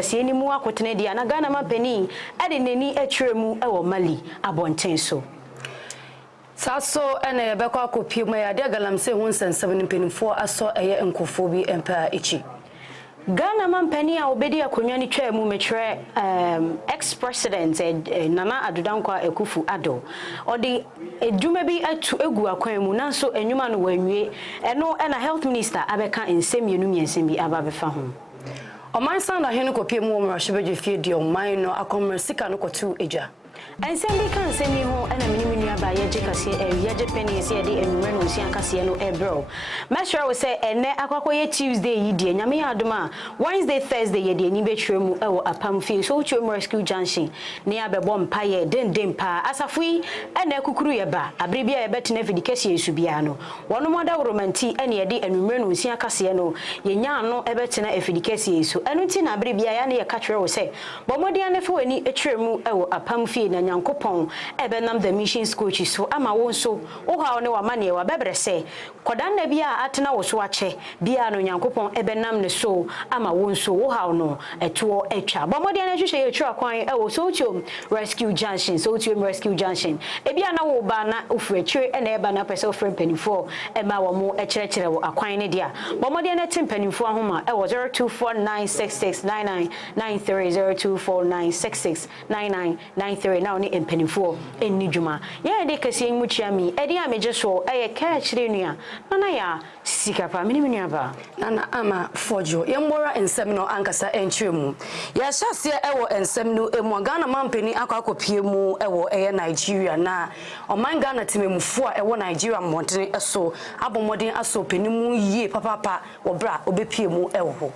kase ni mu akotene dia na Ghana mampani ade nani atwiremu ewo Mali abonten so Saso ene bekwa kopie mu ya de galamse hu nsensem mpanimfo aso eye nkofo bi empa ichi Ghana mampani a obedi akonwa ni twa mu metwere ex-president Nana Adodankwa Ekufu Ado odi edwuma bi atu egu akwan mu nanso enwuma no wanwie eno na health minister abeka nsem yenu miensem bi ababefa ho Oman san da hene kopie mu mo rahyebeje fie di oman no akommer sika no kotu eja ensem bi kan semi ho na miniminu aba yeje kase yeje penny se de enwure no nsia kase no ebro mesra we say ene akwakoye Tuesday yi die nyame ya adoma Wednesday Thursday ye de ni betwemu ewo Apam fie so twemu rescue junction ne abebo mpaye den pa asafui ene akukuru ye ba abre bia ye betena fidi kase esu bia no wono moda romanti ene ye de enwure no nsia kase no ye nya no ebetena efidi kase esu enu ti na abre bia ya ne ye ka twere we say bomodi ane fe wani etwemu ewo Apam fie na nyankopon ebenam the mission school chi so ama won so wo ha ne wa mane wa bebre se kodan na bia atena wo so ache bia no nyankopon ebenam ne so ama won so wo ha no eto etwa bomodi na hwehwe ye twa kwan ewo so tiom rescue junction so tiom rescue junction e bia na wo ba na ofurachire e na eba na pese ofren penifo e ma wo mo ekyerechire wo akwan ne dia bomodi na tim penifo ahoma ewo 0249669993 0249669993 now ni empenifo enni dwuma ye de kase mu chiami e de ameje so e ye ka chire nua nana ya Sikapa mini aba nana ama Fordjour ye mbora ensem no ankasa enchiremu ya hyase ewo ensem no emu Ghana mampani akakopie mu ewo eye Nigeria na oman Ghana timemufo a ewo Nigeria montene eso abomodin aso penimu yie papapa wo bra obepie mu ewo ho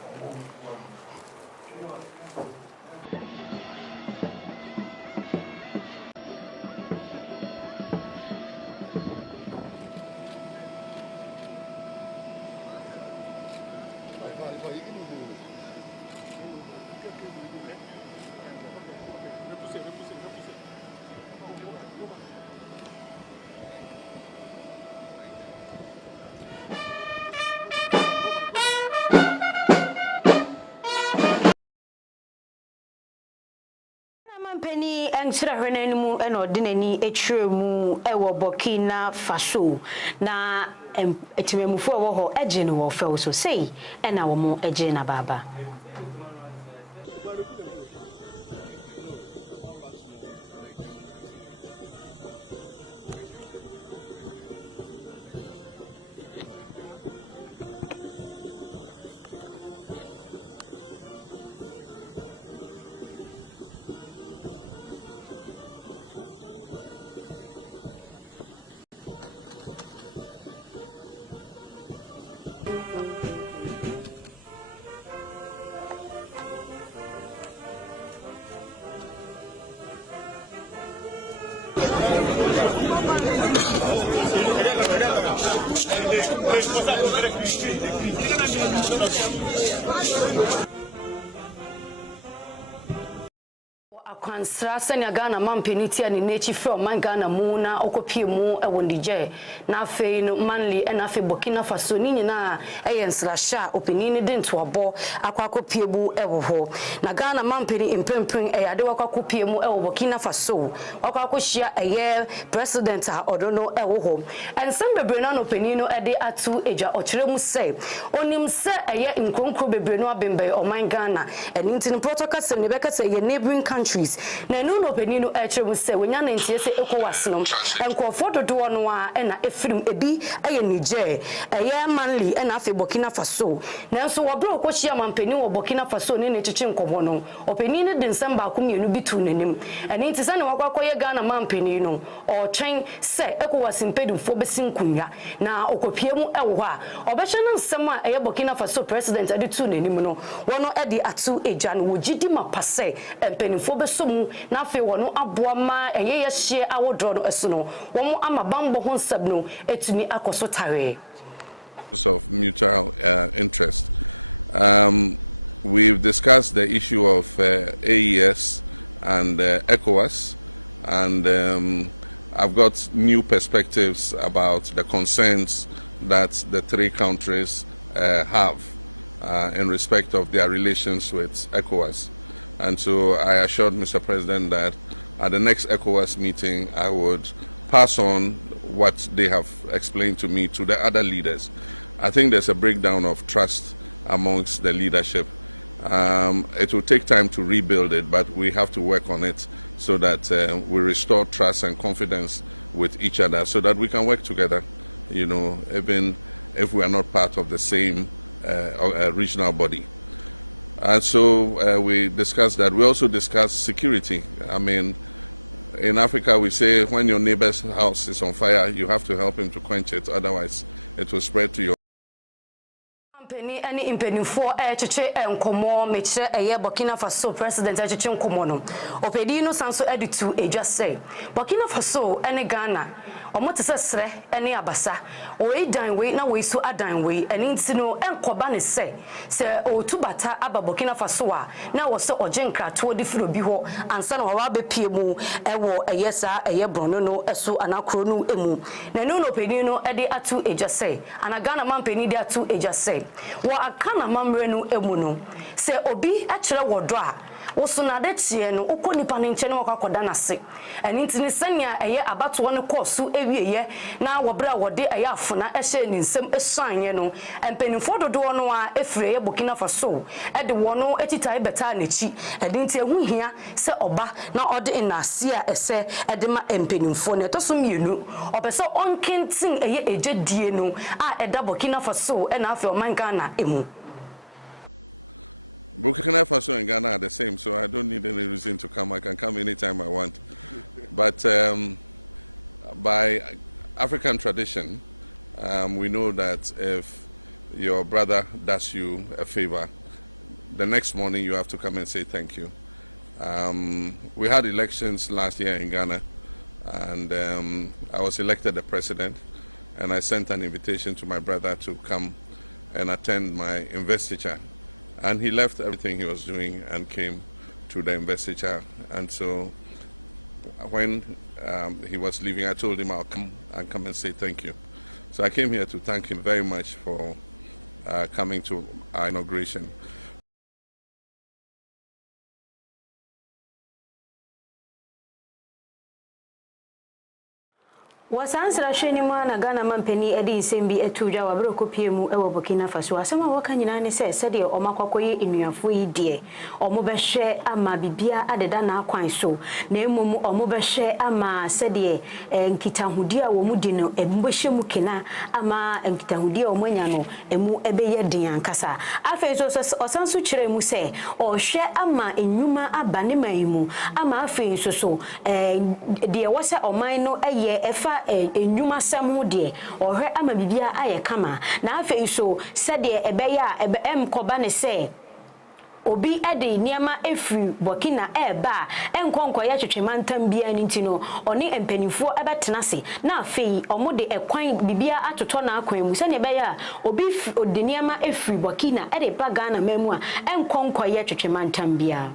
Penny Nsroma Kaseɛbɔ ena odinani etwiremu ewo Burkina Faso na etimemufo wo ho eje no wo fe so sei ena wo mo eje na baba Akwansra senya Ghana mampani tia ni nechi from man Ghana mu na okopie mu ewo ndije na afei no manli na afei Burkina Faso ni nyina eye nsrahya opani ni de ntoabo akwakopie bu ewo ho na Ghana mampani impempren ade wakakopie mu ewo Burkina Faso wakakohia eye president a odono ewo ho ensem bebre na opani no ede atu eja okyeremu se onim se eye nkronkro bebre no abembe oman Ghana enintin protocol se ne beka se ye neighboring countries na enu no opani no ekyeremu se wonya na ntie se ECOWAS no enkofo dodo no a na efirim ebi eye Niger eye manli na afei Burkina Faso na nso wo bro kohyia mampani wo Burkina Faso ne nechichi nkomo no opani ne de nsem ba komienu bitu nanim eni nti se ne wakwakoye Ghana mampani no o twen se ECOWAS mpedimfo besinkunya na okopie mu ewo ha obehye na nsem a eye Burkina Faso president ade tu nanim no wono ede atu eja no wogidi mapase empenimfo besomu na afei wono aboa ma eye yehye awodro no eso no womo ama bambo ho nsem no etumi akoso tare Mampeni any impenifo chiche enkomo meche eye Burkina Faso president chiche enkomo no opedi no sanso editu just say Burkina Faso ene Ghana omo te sesre ene abasa o edan we na we so adan we ene nti no enkoba ne se otubata aba Burkina Faso a na wo se ojenkrato de firo bi ho ansa na wa bepie mu ewo eye sa eye brono no eso anakro no emu na no opedi no ede atu just say ana Ghana mampeni de atu just say wa akana mamre no emu no se obi akere wodo a wo so na de tie no ukonipa ne nche ne wakwakoda na se eni ntini sanya eye abato ne kosu ewieye na wobra wode eye afuna ehye ni nsem esuanye no empenifo dodo no a efreye Burkina Faso ede wono etitai beta na chi edi nti ehu hia se oba na ode inase a ese ede ma empenifo ne toso mienu obeso onkentin eye ejedie no a eda Burkina Faso e na afi oman Ghana emu wasansra hwani mu na Ghana mampeni edi nsembi etudwa wabro kopie mu ewo Burkina Faso asema waka nyina ne se de omakwakoye enuafo yi de omobehwe ama bibia adeda na akwan so na emom omobehwe ama se de nkitahudi a wo mu di no embehwe mu kena ama nkitahudi a omanya no emu ebeye den ankasa afi so osanso kire mu se ohwe ama enwuma abane mayimu ama afi so de wose oman no eye efa enyuma samu de ohwe ama bibia aye kama na afei so sede ebeya koba ne se obi ede niama efri Burkina eba enkonko ya twetwemantam bia nti no oni empanifo ebetena se na afei omode ekwan bibia atoto na akwan mu se ne ebeya obi ode niama efri Burkina ede ba Ghana mamu a enkonko ya twetwemantam bia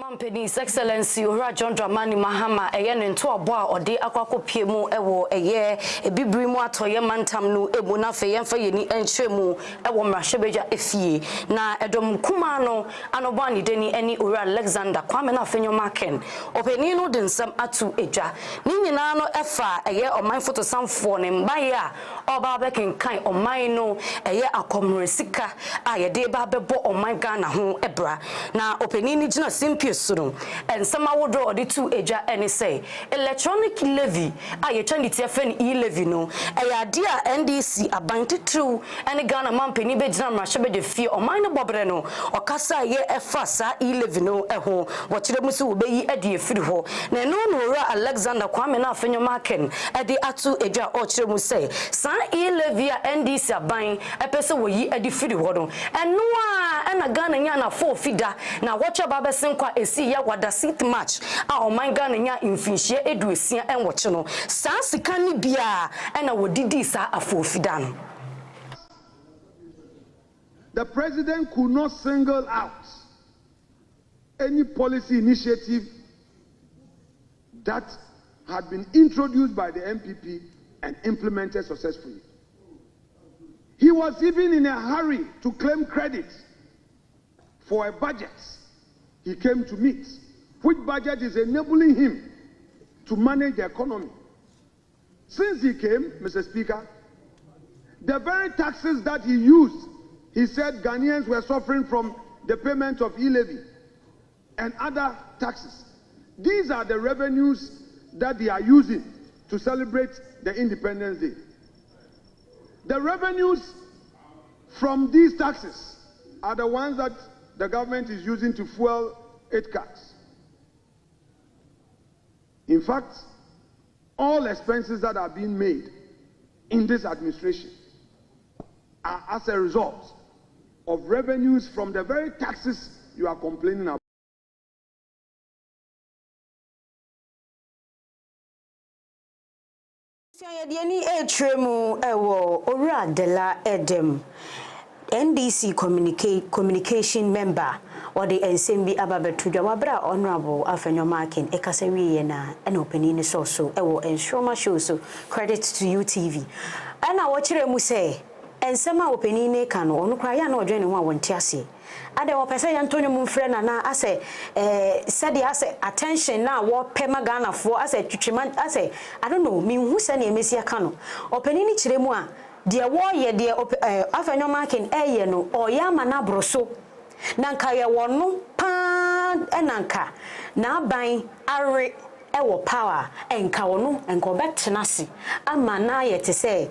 Mampeni His Excellency Ora John Dramani Mahama eye ne nto abo a ode akwakopie mu ewo eye ebibiri mu atoye mantam no emu na fe yemfa yeni enhwemu ewo mrahyebeja efie na edom kuma no anobo ani deni eni Ora Alexander Kwame na afenyoma ken openi no de nsam atu eja ni nyina no efa eye oman fotosamfo ne mbaye a oba bekenkan oman no eye akomresika a yede ba bebo oman Ghana ho ebra na openi ni gina Piesuru and some would draw the two eja and say electronic levy I attended TFN levy no a dear NDC a banted true and a Ghana mampeni bedram rashabe de fear or minor bobreno or casa ye a fasa levy no a home what you musu be a dear friho na no Alexander Kwame na fenyo maken at the atu eja or chemu say san levy NDC a buying a person will ye a defeated waddle and no and a Ghana yana 4 feeder now watch your baba kwa esi ya wada seat match a oman Ghana nya infinhye eduesia enwoche no saa sika ni bia na wodidi saa afofida no. The president could not single out any policy initiative that had been introduced by the MPP and implemented successfully. He was even in a hurry to claim credit for a budget he came to meet, which budget is enabling him to manage the economy. Since he came, Mr. Speaker, the very taxes that he used, he said Ghanaians were suffering from the payment of e-levy and other taxes. These are the revenues that they are using to celebrate the Independence Day. The revenues from these taxes are the ones that the government is using to fuel its cars. In fact, all expenses that are being made in this administration are as a result of revenues from the very taxes you are complaining about. NDC communication member or the NSMB Ababetu Jawabra Honorable Afenyomakin Ekasewi na an opening so Nsroma show so credit to UTV. And I watch mu say and some opening can on cry no join one tiasi. Ade wo pese Antonio Mumfre na ase said ase attention na wo pema Ghana for ase twitwiman ase I don't know me hu se na emesia ka no opening kire mu a de wo ye de Afenyomakin eye no oyama na broso nanka ye wono pa enanka na ban are ewo power enka wono enko betenase ama na ye te se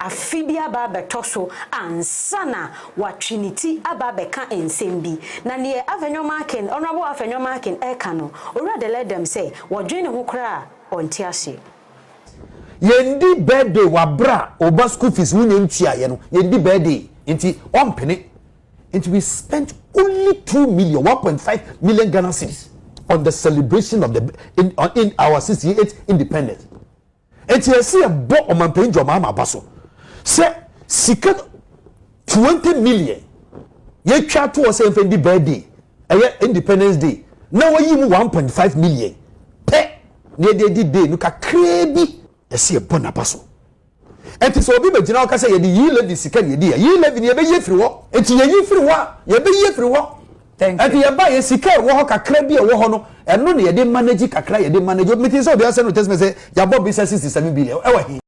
afidia ba betoso ansana wa trinity aba beka ensembi na ne Afenyomakin honorable Afenyomakin eka no ora de let them say wo dwene ho kra onti ase yendi birthday wa bra oba school fees wunya ntia ye no yendi birthday nti ompene nti we spent only 2 million 1.5 million Ghana cedis on the celebration of the in our 68th independence. Nti ye see a bo omampen joma ma baso se sika 20 million ye twa to o se fendi birthday independence day na wo yi mu 1.5 million pe ne de day no ka krebi esi e bona baso enti so obi begina o ka say ye di yi levy sika ye di yi levy ye be ye firi wo enti ye yi firi wo ye be ye firi wo enti ye ba ye sika e wo ho kakra bi e wo ho no eno ne ye de manage kakra ye de manage meeting so obi ase no test me say ya bob business 67 billion e wa hi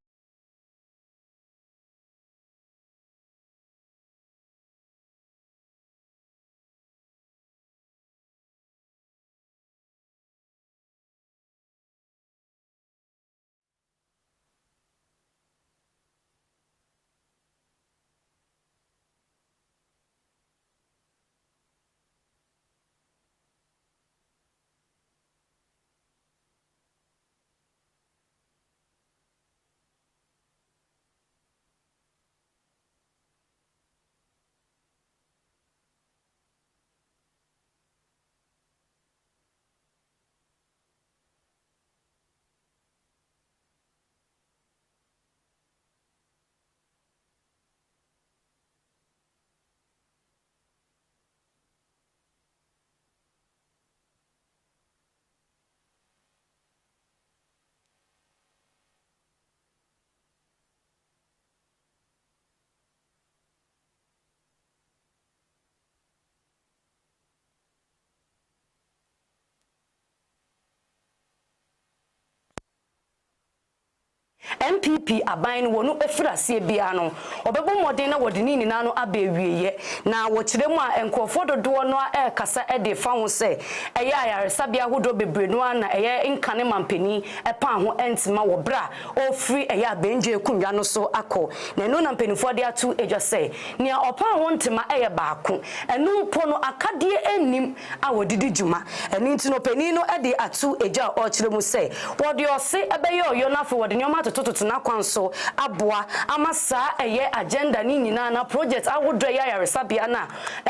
MPP aban no wono efirase bia no obebo modern na wodini nyina no abewieye na wo kiremu a enkofo dodo no a kasa de fa ho se eye ayaresa bia hodo bebre no na eye nkane mampani epa ho entima wo bra ofri eye abenje kunwa no so akọ na eno na mpanifo de atu eja se nia opa ho ntima eye baako enu mpo no akade enim a wodidi juma eni ntino pani no de atu eja o kiremu se wode ose ebeye oyo na fo wode nyoma toto na kwanso aboa amasa eye agenda ni nyina na project awodo ya yaresabia na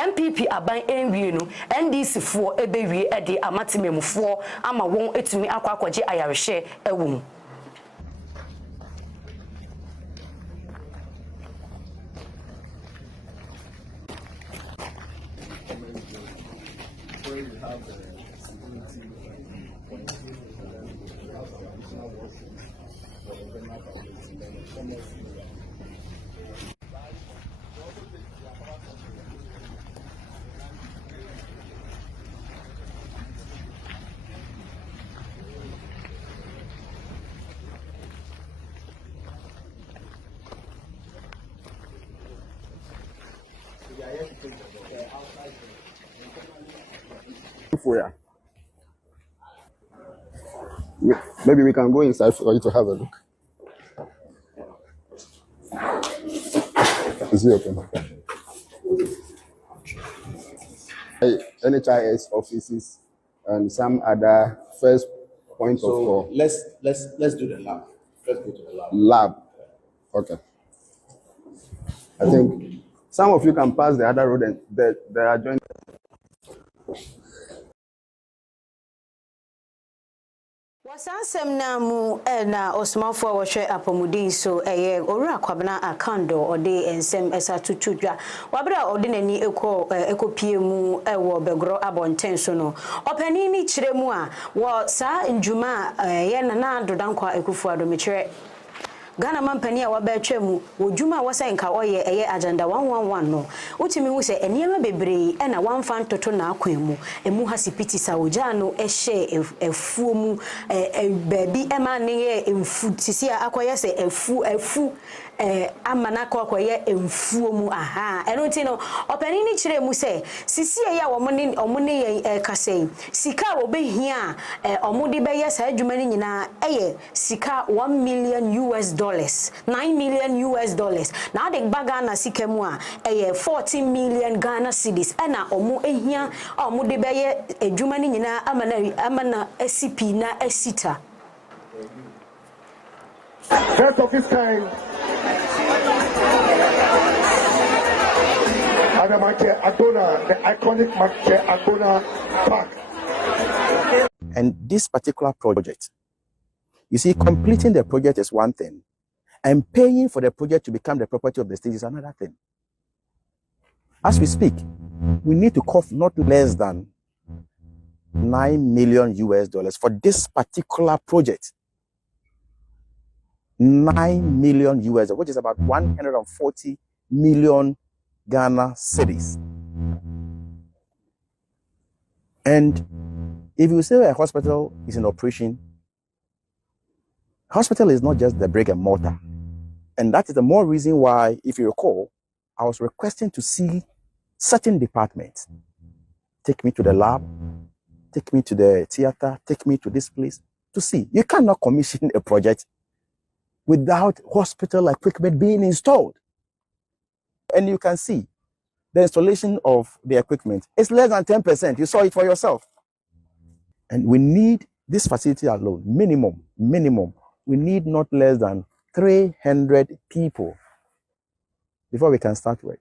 MPP aban enwie no NDC fo ebewie de amatememufo ama won etumi akwakoje ayareshe ewu Maybe we can go inside for you to have a look. Is it open? NHIS offices and some other first point of call. Let's do the lab. Let's go to the lab. Lab. Okay. I think some of you can pass the other road and the adjoining. Wasansem na mu na osmafo a wohwe apamudin so owura kwabena akando ode ensem esa tutudwa wabra ode nani ekopie mu ewo begro abonten so no opani ni kiremu a wo sa njuma ye na dodankwa ekufu adomekire Ghana mampani a wabetwa mu wodwuma wasa nka oye agenda 111 no utimi hu se eniema bebre na wamfa ntoto na akwan mu emu hasipiti sawoja no ehye efuo mu baabi ema ne emfu tisi akoye se efu amana akoye emfuo mu aha eno nti no opani ni kire mu se sisi ya omone kasei sika wo behia omudi beye sa adwuma ni nyina sika $1 million $9 million na de baga na sikemu a 14 million Ghana cedis na omu ehia omu de beye adwuma ni nyina amana SCP na esita First of its kind Adona, the iconic Adona Park. And this particular project, you see, completing the project is one thing, and paying for the project to become the property of the state is another thing. As we speak, we need to cough not less than $9 million for this particular project. $9 million, which is about 140 million Ghana cedis. And if you say a hospital is in operation, hospital is not just the brick and mortar. And that is the more reason why, if you recall, I was requesting to see certain departments. Take me to the lab, take me to the theater, take me to this place to see. You cannot commission a project without hospital equipment being installed. And you can see the installation of the equipment is less than 10%. You saw it for yourself. And we need this facility alone, minimum, we need not less than 300 people before we can start work.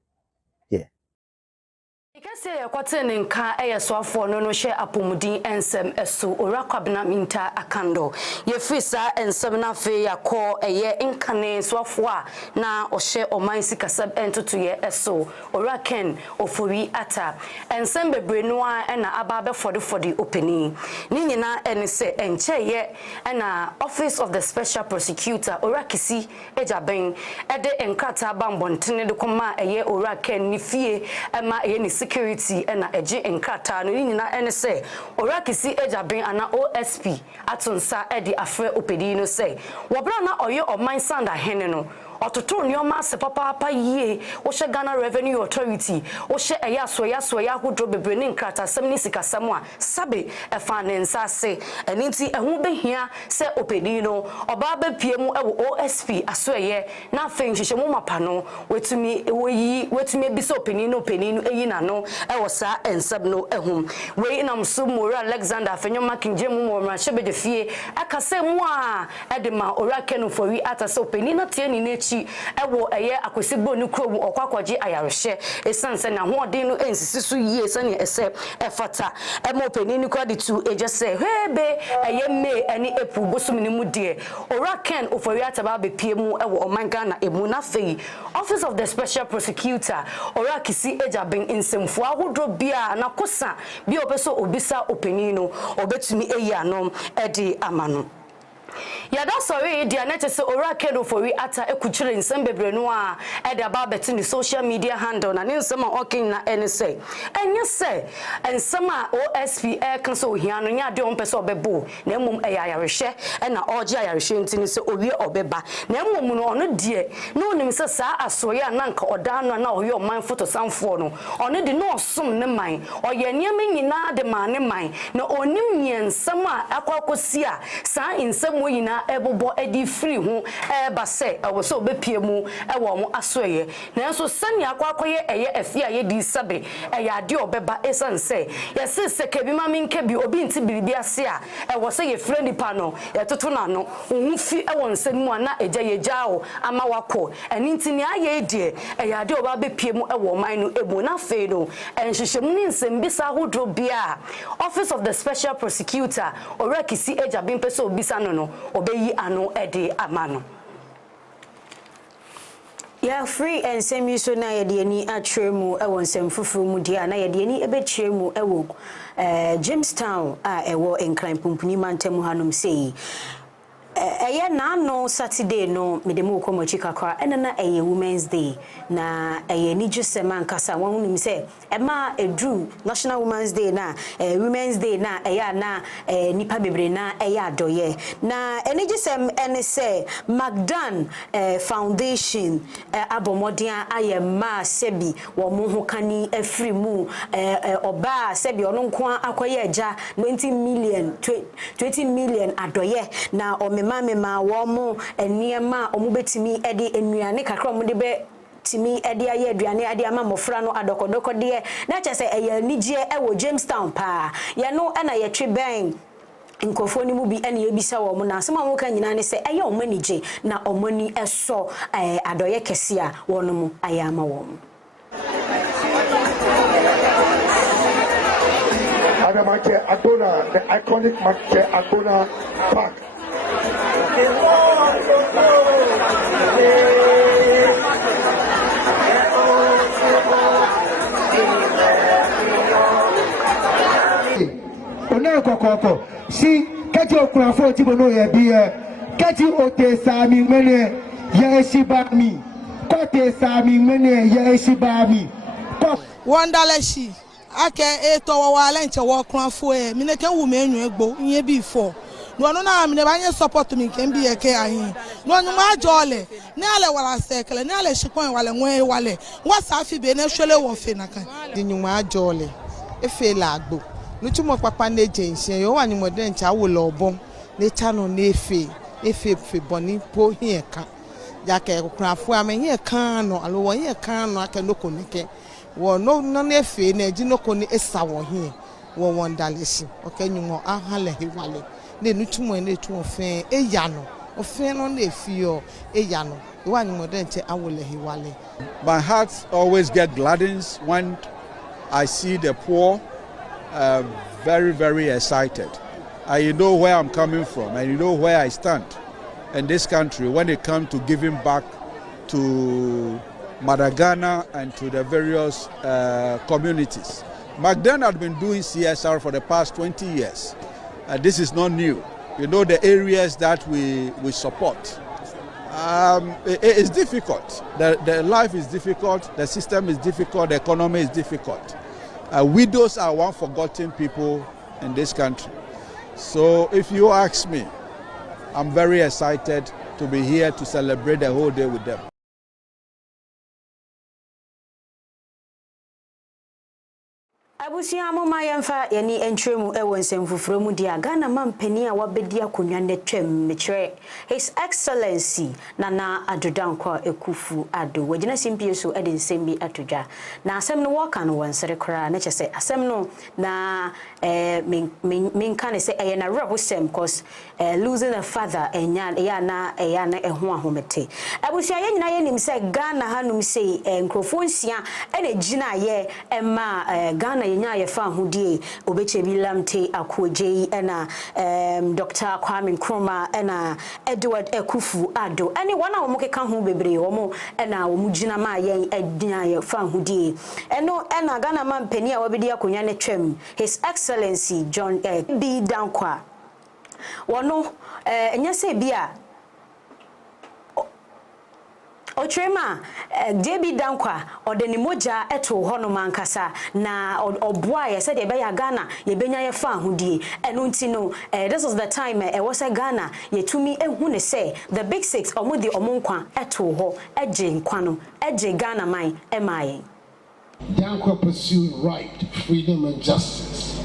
Ikase yakwatene nka eyeswafo no hye apomudin ensem eso orakwabena minta akando yefisa ensem na fe yakọ nkane swafo a na ohye oman sikasab entoto ye eso oraken ofori ata ensem bebre no a na ababe fodi openi ni nyina ene se enche ye na Office of the Special Prosecutor orakisi ejaben ede enkata bambontene de koma oraken ni fie ema ni security na eje enkrata no nyina ene se orakisi ejaben ana OSP atonsa edi afre opedi no se wobra na oye oman sanda hene no ototo nyoma se papa yie wo hye Ghana Revenue Authority wo hye yaso ya hodro bebre ne nkrata sam ni sikasam a sabe efa ne nsase eninti ehu behia se opedi no oba ba pie mu ewo OSP asoye na afen hyehyɛ mu mapa no wetumi bisa openi no eyi na no ewo sa ensab no ehum we nam so Mora Alexander afenyoma kinje mu mo mra hye be de fie akase mu a edema orake no fori atase openi na tie ni ewo akwesibo ni kro mu okwakwaje ayarehye esanse na hoodin no ensisi so yie sane ese efata emo openi ni kwa ditu ejese hebe me ani epu bosum ni mu de oraken ofori ataba be pie mu ewo oman Ghana emu na fei Office of the Special Prosecutor orakisi ejaben insemfu ahodro bia na kosa bia obeso obisa openi no obetumi eyi anom edi amano Yada sorry dia na tese ora kedo for we ata ekuchire nsem bebre no a e de ba beti ni social media handle na ne nsem a okin na ene say enye say ensem a OSP kan so hia no nya de on pese obebo na emum eyayarehye e na oje ayarehye ntini se owie obeba na emum no ono die no nim se sa asoye na nka oda no na oye oman photo samfo no ono de no osom ne man oye niam nyina de ma ne man na onim nyensem a akwakosi a sa nsem yina ebobo edi free ho eba se ewo so obepie mu ewo mo asoye na enso sani akwakoye eye afia ye di sabe eya ade obeba esanse yese seke bi ma minke bi obi nti biribi ase a ewo se ye friend pa no ye toto na no ohun fi ewo nsem mu ana eja ye jao ama wako eni nti ni aye die eya ade oba bepie mu ewo man no ebu na fe no enhyehyem ni nsem bi sa hodro bia Office of the Special Prosecutor orekisi eja bi mpese obisa no obeyi ano ede amano. Ya free and semi so na ye de ani atremu e won sem fufuru mu dia na ye de ani ebetremu e wo Jamestown a e wo enkran pumpuni mantemu hanom sei eye na no Saturday no me de mu ko mochi kakra enana eye Women's Day na eye ni jusema nkasa won nim se e ma edru National Women's Day na Women's Day na eye na nipa bebre na eye adoye na eni jusem ene se Magdan Foundation abomodia aye ma sebi wo mu ho kani afri mu oba sebi ono nko akoye aja 20 million adoye na mama womo eniema omubetimi ede enuane kakra omude be timi ede aye aduane ade ama mofra no adokodoko de na kyese eye nigye ewo Jamestown pa ye no na ye twe ben nkofo ni mu bi ene yebisa wo mo na asema mo kan nyina ne se eye omanije na omani eso adoye kese a wono mu aye ama wo mo Adamake Agona, the iconic Make Agona Park. Ona kokoko si kati okunafo ti bono ye bi kati ote sami mene ye shibami kote sami mene ye shibami wondaleshi ake eto wawale nche wo kunafo mi ne kan wu me enyu egbo nye bi fo no na me banye support mi kan bi eke ahin no nu ma jole ni ale wala sekele ni ale shikon wale nwe wale wasa fi be na hwele wo fe na kan di nu ma jole efe la agbo nutumo papa na ejense yo wani modern cha wo lo obon ne cha no na efe fe boni po hie kan ya ke kunafo ame hie kan no alo wo hie kan no ake no konike wo no na efe na ji no koni esa wo hie wo wondaleshi okenyumo ahale hiwale ne nutumo na etu ofen eya no ofen no na efio eya no wani modern che awole hiwale. My heart always gladdens when I see the poor very, very excited. You know where I'm coming from and you know where I stand in this country when it comes to giving back to Madagana and to the various communities. Magdan had been doing CSR for the past 20 years. This is not new. You know the areas that we support. It's difficult. The life is difficult, the system is difficult, the economy is difficult. Widows are one forgotten people in this country. So if you ask me, I'm very excited to be here to celebrate the whole day with them. Abusia mama yemfa yani entremu ewo nsemfufuro mu dia Ghana mampani a wabedi akonwa netwam mekire His Excellency Nana Adodankwa Ekufu Ado wagina simpie so ede nsembi atodwa na asem no waka no wansere kra na kyese asem no na minka ne se eye na rebosem cause losing a father enya na eho ahomete abusia ye nyina ye nim se Ghana hanum sei nkrofo nsia ene gina ye ema Ghana nya ye fa hodie obechebi lamte akwoje ena Dr. Kwame Nkrumah ena Edward Ekufu Ado ene wana wo mokeka ho bebre wo ena wo mugina ma ye adina ye fa hodie eno ena Ghana mampani a wabedi akonya ne twam His Excellency John B Dankwa wono enya se bia Otrema Debi Dankwa or the Nimoja eto hono mankasa na oboa said ye Ghana ye benya ye fa hudie enuntino this was the time was a Ghana ye tumi ehune say the big six omudi omonkwa eto ho eje nkwano eje Ghana man emaye. Dankwa pursued right, freedom and justice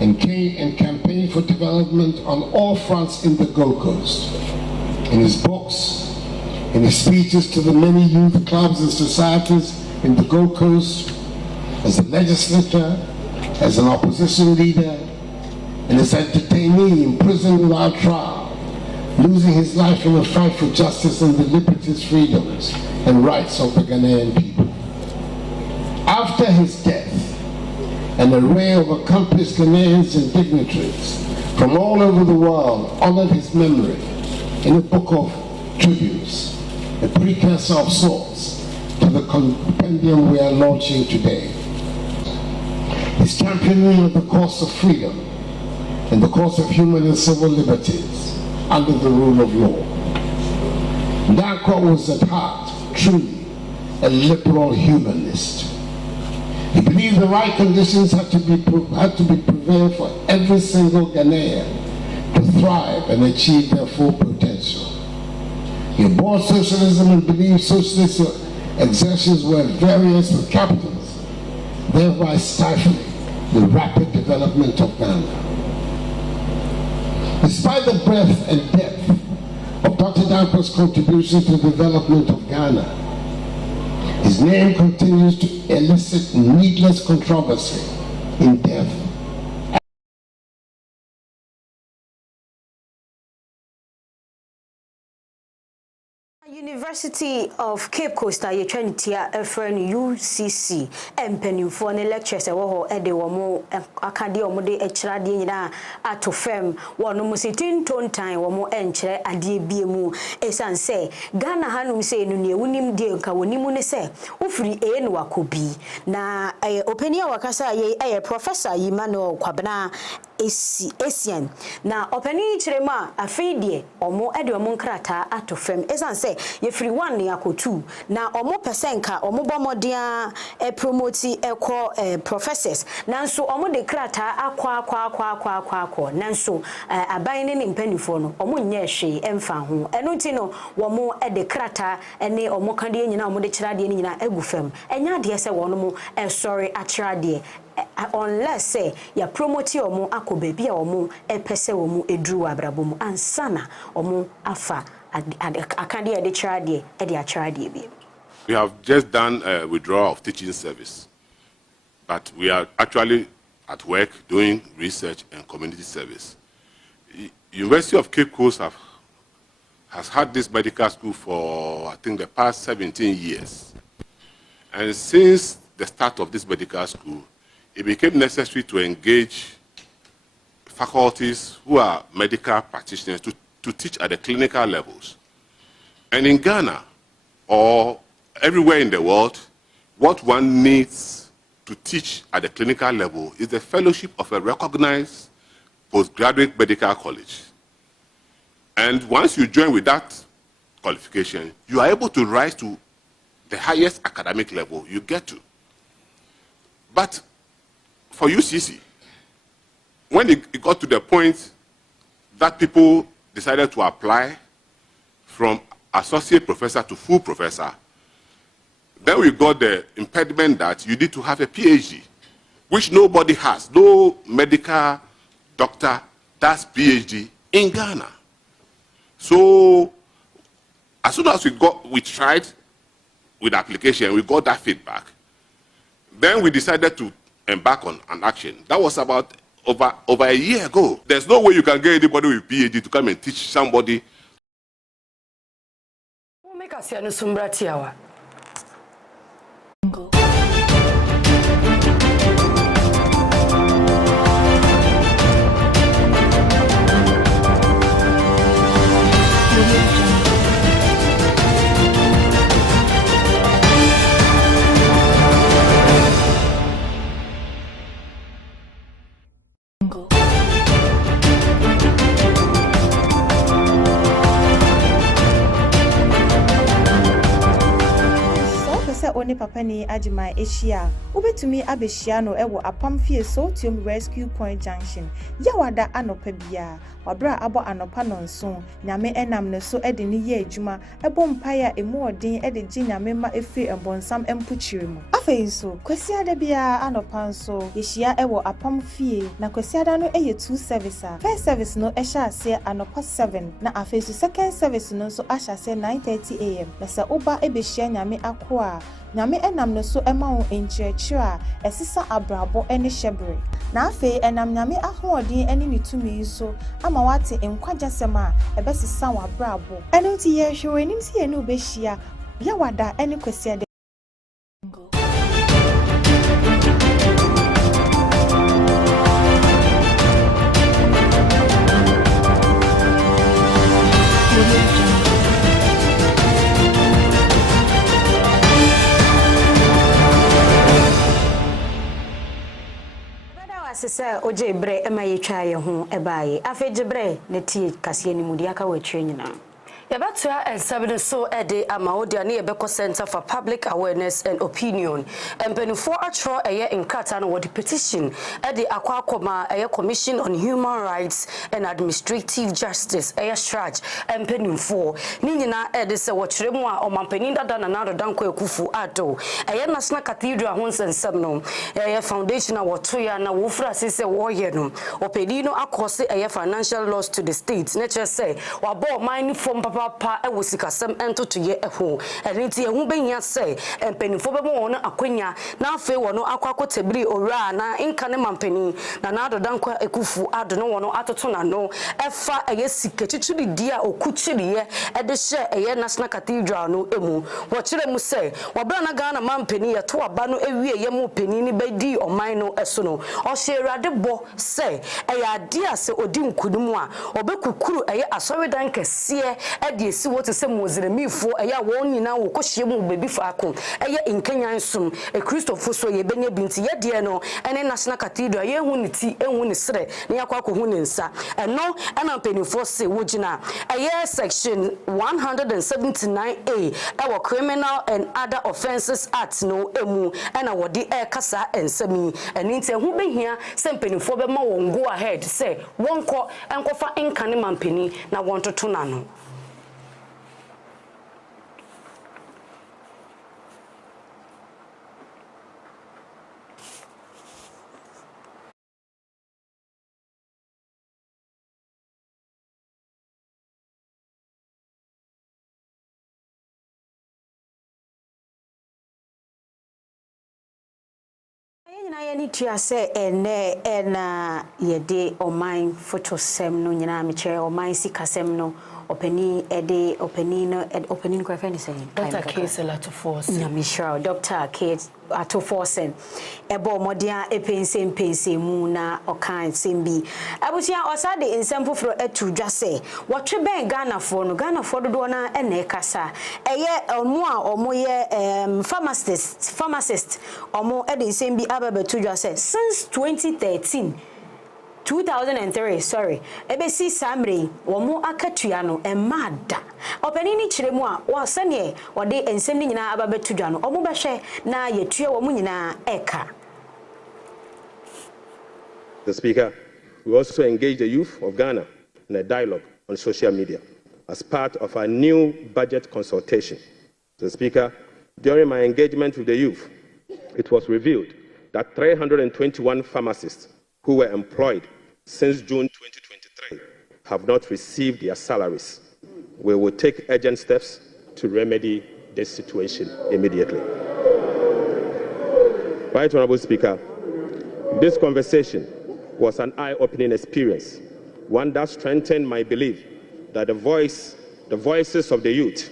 and campaigned for development on all fronts in the Gold Coast. In his books, in his speeches to the many youth clubs and societies in the Gold Coast, as a legislator, as an opposition leader, and as a detainee in prison without trial, losing his life in a fight for justice and the liberties, freedoms, and rights of the Ghanaian people. After his death, an array of accomplished Ghanaians and dignitaries from all over the world honored his memory in a book of tributes, a precursor of sorts to the compendium we are launching today. His championing of the cause of freedom and the cause of human and civil liberties under the rule of law. Dankwa was at heart truly a liberal humanist. He believed the right conditions had to be prevailed for every single Ghanaian to thrive and achieve their full potential. He abhorred socialism and believed socialist exertions were at variance with capitalism, thereby stifling the rapid development of Ghana. Despite the breadth and depth of Dr. Dankwa's contribution to the development of Ghana, his name continues to elicit needless controversy in depth. University of Cape Coast ye twentia efren UCC empenifo ne lectures wo ho ede wo mo akade wo de ekirade nyina atofem wono musitin tontan wo mo enkire ade biemu esanse Ghana hanum se enu ne wunim de nka wonimu ne se ofiri no wakobi na openia wakasa ye professor Yimano Kwabena Asian na openi chirema afidie omo ede omo nkrata atofem esanse ye free 1 ne akotu na omo pesenka omo bomodia promote ekọ professors nanso omo de krata akwa nanso aban ne mpanifo no omo nya hwe emfa ho eno nti no womo de krata ene omo kade nyina omo de kirade nyina agufam enya de se wono mo sorry akirade unless say ya promote omo akoba bia omo epese omo edru abrabom ansana omo afa we have just done a withdrawal of teaching service, but we are actually at work doing research and community service. University of Cape Coast has had this medical school for I think the past 17 years, and since the start of this medical school, it became necessary to engage faculties who are medical practitioners to teach at the clinical levels. And in Ghana, or everywhere in the world, what one needs to teach at the clinical level is the fellowship of a recognized postgraduate medical college. And once you join with that qualification, you are able to rise to the highest academic level you get to. But for UCC, when it got to the point that people decided to apply from associate professor to full professor, then we got the impediment that you need to have a PhD, which nobody has. No medical doctor does PhD in Ghana. So as soon as we tried with application, we got that feedback. Then we decided to embark on an action. That was about over a year ago. There's no way you can get anybody with PhD to come and teach somebody. Make us Nsroma Kaseɛbɔ. Pani Ajima Eshia, Ubetumi Abeshiano Ewo Apam Fie Sotium Rescue Point Junction, Yawada Anopebia, Wabra Abo Anopanon Son, Name Enam so Edini Ye Juma, Ebompaya Emordin Edijina Mema Efe and Bonsam Empuchirimu. Afeiso, Kwesia Debia Anopanso, Yeshia Ewo Apam Fie, na Kwesiada no Eye 2 service. First service no Esha se Anopa 7, na Afeiso second service no so Asha se 9:30 AM. Na sa Uba Ebeshia Nyame Akwa. Nyame enam no so ema wo enkyerɛkyerɛ a ɛsesa abrabo ene hyebre na afei enam nyame ahoɔden ene mitumi so ama wate nkwagyasɛm a ɛbɛsesa wo abrabo ene nti ye hwe enim si ye ne obehia yawada ene kwasi Sisa oje bre ema yetwa ye ho ebaye afeje bre ne tie kase ni mudi aka watwe nyina Yabatua and Sabine so ede amaodia ne yebeko Center for Public Awareness and Opinion. Empenufo atro eye nkata no wodi petition ede akwa akoma eye Commission on Human Rights and Administrative Justice eye strage empenufo ni nyina ede se wokyeremu a omampanin dada na nado danko ekufu ado eye National Cathedral ho nsensem no eye foundation a woto ya na wofura sese woye no opedi no akose eye financial loss to the state na kire se wabo mine from pa e wo sikasem entoto ye eho eniti ehu behia se empanifo bebo won akwanya na afi wono akwakotabiri owura na inka ne mampani na nado dankwa ekufu ado no wono atoto na no efa eye sikechichiri dia okuchiri ye ede hye eye National Cathedral no emu wo kire mu se wobra na Ghana mampani ye to aba no ewie ye mu pani ni bedi oman no eso no o hye Awurade bo se eye ade ase odi nkudumu a obekukuru eye asoridan kese ade esi wote se moziremifo eya won nyina wo kohye mu bebi faako eye nkenyan sum e Christopher so ye benya binti ye de no ene National Cathedral ye hu ni ti ehu ni sre ne yakwa ko hu ni nsa eno ena penifo se wogina eye section 179A ewo Criminal and Other Offences Act no emu ena wodi e kasa ensami eni nti ehu behia se penifo be ma won go ahead se wonko enkofa nkane mampeni na wontoto na no na yani tia se ena yede oman photosem no nyina mekye oman sikasem no openi ede openi no openi ko fa ni say Dr. Case Lato Force na Michelle Dr. Case Lato Force ebo modia epense mu na okan sembi abusia osade ensem foforo atu dwase wotwe ben Ghana for do na ene kasa eye omo a omo ye pharmacist omo ede ensem bi ababetu dwase since 2003 sorry ebesi samre womo akatua no emada openini kiremu a wasane wode ensem ni nyina ababetudwa no omo behwe na yetua womo nyina eka. The Speaker, we also engage the youth of Ghana in a dialogue on social media as part of our new budget consultation. The Speaker, during my engagement with the youth, it was revealed that 321 pharmacists who were employed since June 2023 have not received their salaries. We will take urgent steps to remedy this situation immediately. Right Honorable Speaker, this conversation was an eye-opening experience, one that strengthened my belief that the voices of the youth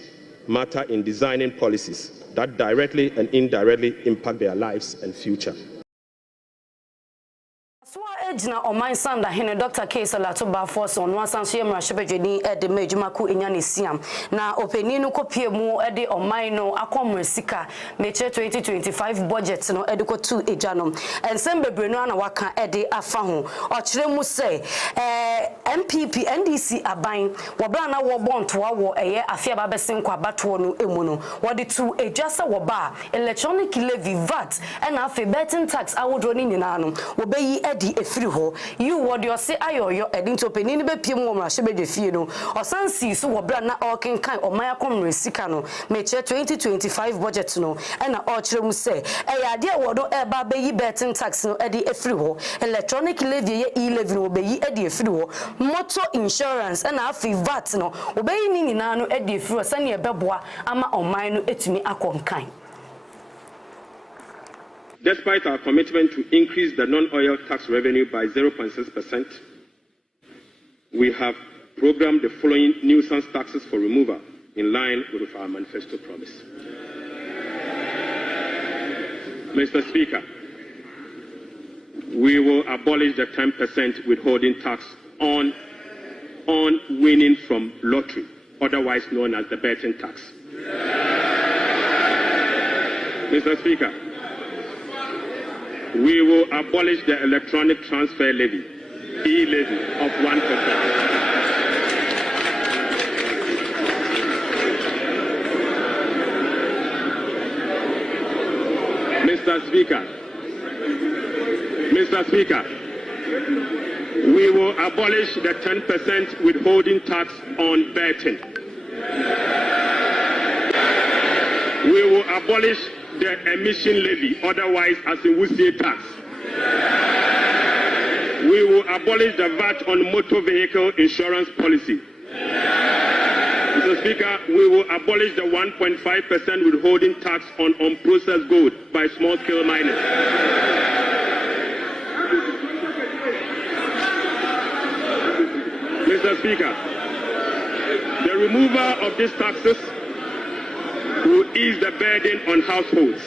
matter in designing policies that directly and indirectly impact their lives and future. ejina oman sanda hene Dr. Kesa Latoba Force on one sanso yemra shebedweni de majumaku enyane siam na openi no kopie mu de oman no akomre sika meche 2025 budget no de ko tu ejanom ensem bebre no na waka de afa ho o kire mu se MPP NDC aban wobra na wo bontoa wo eye afia ba besen kwa bato no emu no wode tu ejasa wo ba electronic levy VAT and afi betting tax awodro ni nyina no wobeyi edi efiri ho you wode ose ayoyo edi to peni ni be piem wo mra shebede fie no osansi so wobra na okenkan oman akomre sika no meche 2025 budget no na o kire mu se eyade wodo eba beyi betting tax no edi efiri ho electronic levy ye e-levy no wobeyi edi efiri ho motor insurance and afi VAT no wobeyi ni nyina no edi efiri ho sane ebeboa ama oman no etumi akonkan. Despite our commitment to increase the non-oil tax revenue by 0.6%, we have programmed the following nuisance taxes for removal in line with our manifesto promise. Mr. Speaker, we will abolish the 10% withholding tax on winning from lottery, otherwise known as the betting tax. Mr. Speaker, we will abolish the electronic transfer levy, e-levy, of 1%. Mr. Speaker, we will abolish the 10% withholding tax on betting. We will abolish the emission levy, otherwise as a Wusie tax. We will abolish the VAT on motor vehicle insurance policy. Mr. Speaker, we will abolish the 1.5% withholding tax on unprocessed gold by small-scale miners. Mr. Speaker, the removal of these taxes will ease the burden on households.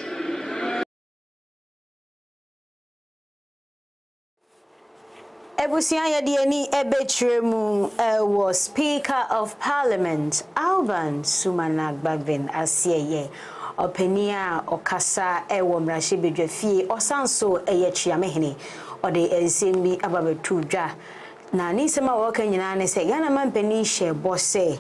Ebusia yedieni ebetremu was Speaker of Parliament Alban Sumanagbagben asieye openia okasa ewo mrahye bedwafie osanso eyechiamehene ode ensembi ababetu dwa na nisema woka nyina ne se Ghana mampani hye bose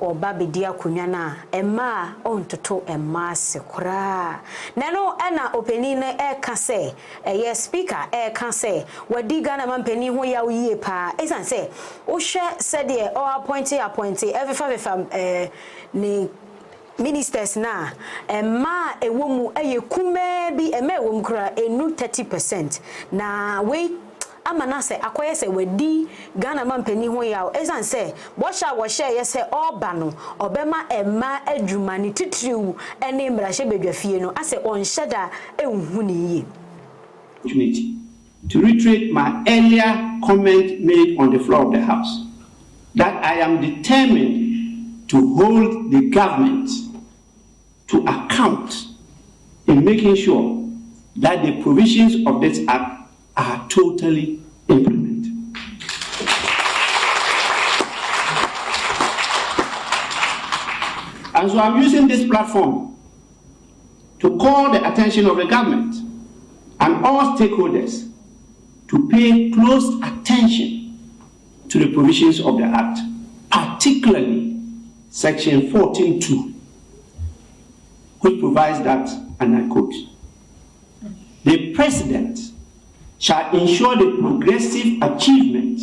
oba bedia kunwa na ema ontoto ema se kura na no na opani na eka se ye speaker eka se wadi Ghana mampani ho ya yie pa esan se wo hwe se de o appoint every ni ministers na ema ewomu kume bi ema ewom kura enu 30% na we amanase akoyese wedi Ghana mampani ho yawo ezan se bosha wo share yese oba no obema ema adwumani titriu ene mrahye bedwafie no ase onhyeda enhu ni yi to reiterate my earlier comment made on the floor of the House that I am determined to hold the government to account in making sure that the provisions of this act are totally implemented. And so I'm using this platform to call the attention of the government and all stakeholders to pay close attention to the provisions of the Act, particularly Section 14(2), which provides that, and I quote, "The President shall ensure the progressive achievement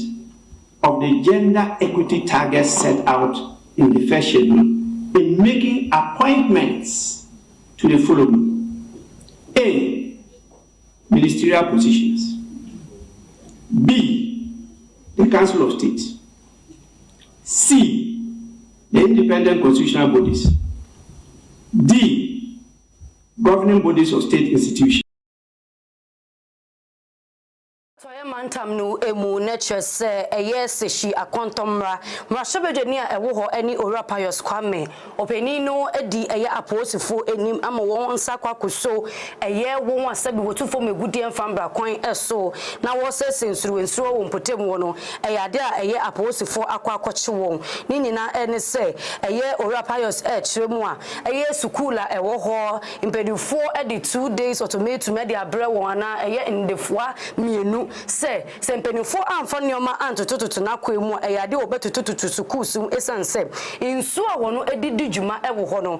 of the gender equity targets set out in the first schedule in making appointments to the following: A, ministerial positions; B, the Council of State; C, the independent constitutional bodies; D, governing bodies of state institutions." kwantam no emu nature se seshi akontomra mrashabedwani a ewo ho ani orapayos kwame openi no edi aposifo enim ama won nsa kwakoso won asabi wotufo megudie mfambra kwan eso na wo se nsuro wo mpotem wo no ade a aposifo akwakoche won ni nyina ene se orapayos chiremu a sukula ewo ho impedifo edi 2 days automatic media abre won na ndefua mienu se mpenifo amfa nioma antototo na kwemu ade obetututu sukusu esanse insu a wono edidi djuma ewo ho no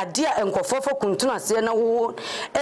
ade a enkofofo kuntuna ase na wo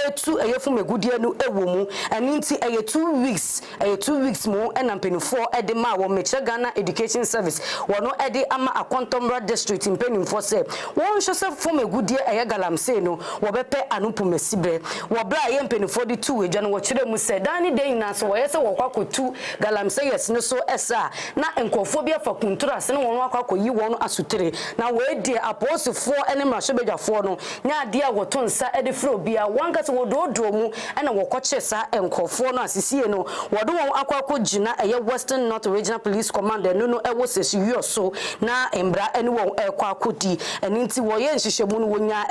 etu fumegudie no ewo mu aninti 2 weeks mu na mpenifo ede ma wo meche Ghana Education Service wono ede ama Akontomra district mpenifo se won hwese fumegudie galamse no wo bepe anupumesibre wo bra mpenifo di 2 edwa no wo kire mu se dani den na so wo yese wo kwakotu galamse yes no so esa na enkofo bia fa kuntura ase no won akwakoyi won asutere na wo edi aposifo ene mrashobedwafo no nya ade a woto nsa ede fro bia wanka se wododo mu ena wo kwache sa enkofo no asisie no wodo won akwakogina Western North Regional Police Command no ewo sesi yoso na embra ene won kwakodi eninti wo ye nhyehyemu no wonya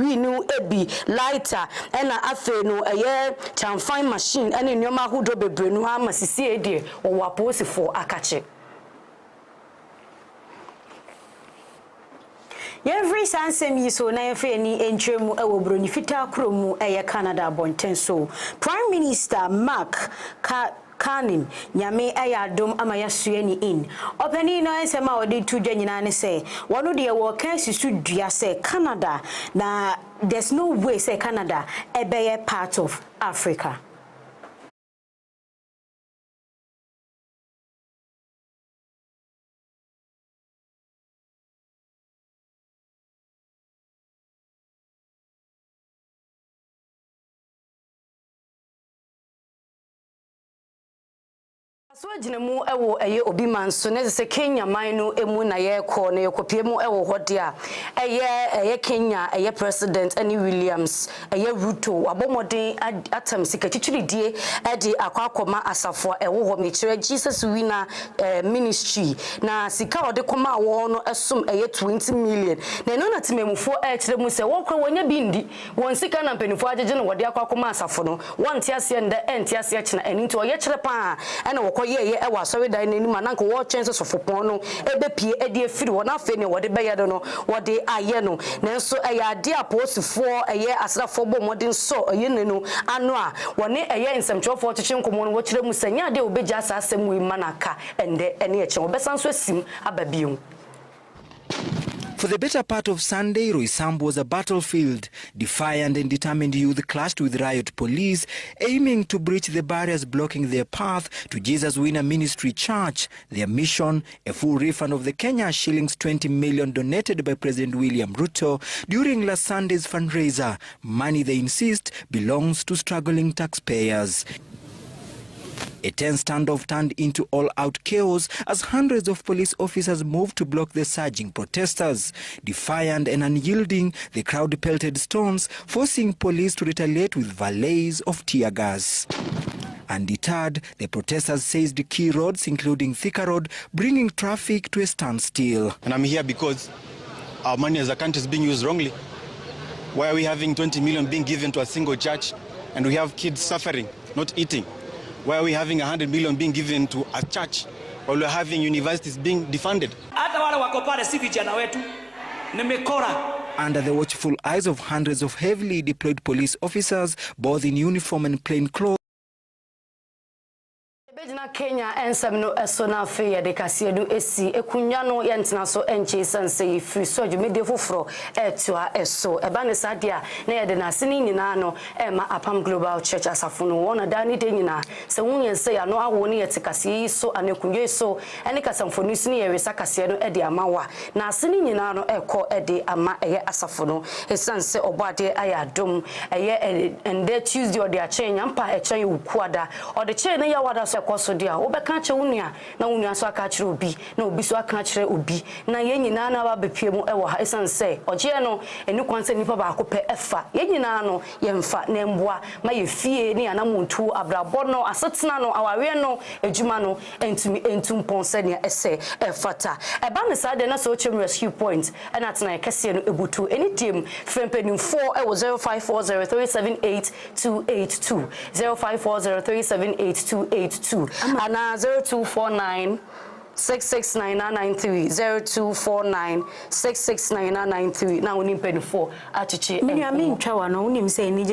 winu ebi lighter ena afe no chamfine machine ene nyoma hodo bebre no ama sisie die wo aposifo akache Every sansem so na efe ni entremu ewo broni fita kromu Canada bontenso Prime Minister Mark Kanim nyame ayadom amayasue ni in openi no ensema odi tudwa nyina ne se wono de wo kan sisu dua se Canada na there's no way say Canada ebeye part of Africa. So jinemu ewo obi manso ne se Kenya man no emu na ye ko na ye kopie mu ewo hode a Kenya president ani Williams Ruto abomoden atam sika chichiridie edi akwakoma asafo ewo ho mechire Jesus winner ministry na sika ode koma wo no esom 20 million na no na timemufo chire mu se won kro wonya bindi won sika na mpenifo agege no wode akwakoma asafo no won tiase nda entiase china eni to ye chire pa ena wo ye ewa sorry dan nani mananko wo chense sofopon no ebepie ede afiri wona afi ne wode beyado no wode aye no nenso ade aposifo asrafo bo modin so nenu ano a wone nsemchofo chichenkomo no wo kire mu sanya ade obeja asasem wi manaka ende ene eche obesanso asim ababion. For the better part of Sunday, Roysambu was a battlefield. Defiant and determined youth clashed with riot police, aiming to breach the barriers blocking their path to Jesus Winner Ministry Church. Their mission, a full refund of the Kenya shillings 20 million donated by President William Ruto during last Sunday's fundraiser. Money, they insist, belongs to struggling taxpayers. A tense standoff turned into all-out chaos as hundreds of police officers moved to block the surging protesters. Defiant and unyielding, the crowd pelted stones, forcing police to retaliate with valleys of tear gas. Undeterred, the protesters seized key roads, including Thika Road, bringing traffic to a standstill. And I'm here because our money as a country is being used wrongly. Why are we having 20 million being given to a single church and we have kids suffering, not eating? Why are we having 100 million being given to a church while we're having universities being defunded? Under the watchful eyes of hundreds of heavily deployed police officers, both in uniform and plain clothes, Bejina Kenya ensamno esona fe ya de kase no esi ekunya no yentena so enche sanse free so dwumede foforo etua eso eba ne sadia na ye de na sini nyina no ema Apam Global Church asafo no wona dani de nyina se wunye se ya no awo ne yete kase so anekunye so ene kasamfoni sini ye wesa kase no ede amawa na sini nyina no ekọ ede ama eye asafo no esanse obade ayadom eye ende Tuesday ode achenya mpa echen ukuada ode che ne ya wada so koso dia obeka che wonua na wonua so aka kire obi na obi so aka kire obi na ye nyina na ba bepie mu ewo ha esan se oje no eni kwanse nipa ba akopɛ efa ye nyina no ye mfa na mboa ma ye fie ni anamuntu abrabɔ no asetena no awawe no ejuma no entumi entumpon se ne ese efata eba ne sa de na so chem rescue point na tena kese no ebutu eni tim frempenu 4 ewo 0540378282 0540378282 ana 0249 669993 0249 669993 na oni mpenu 4 achichi me ntwa wa no unim say ni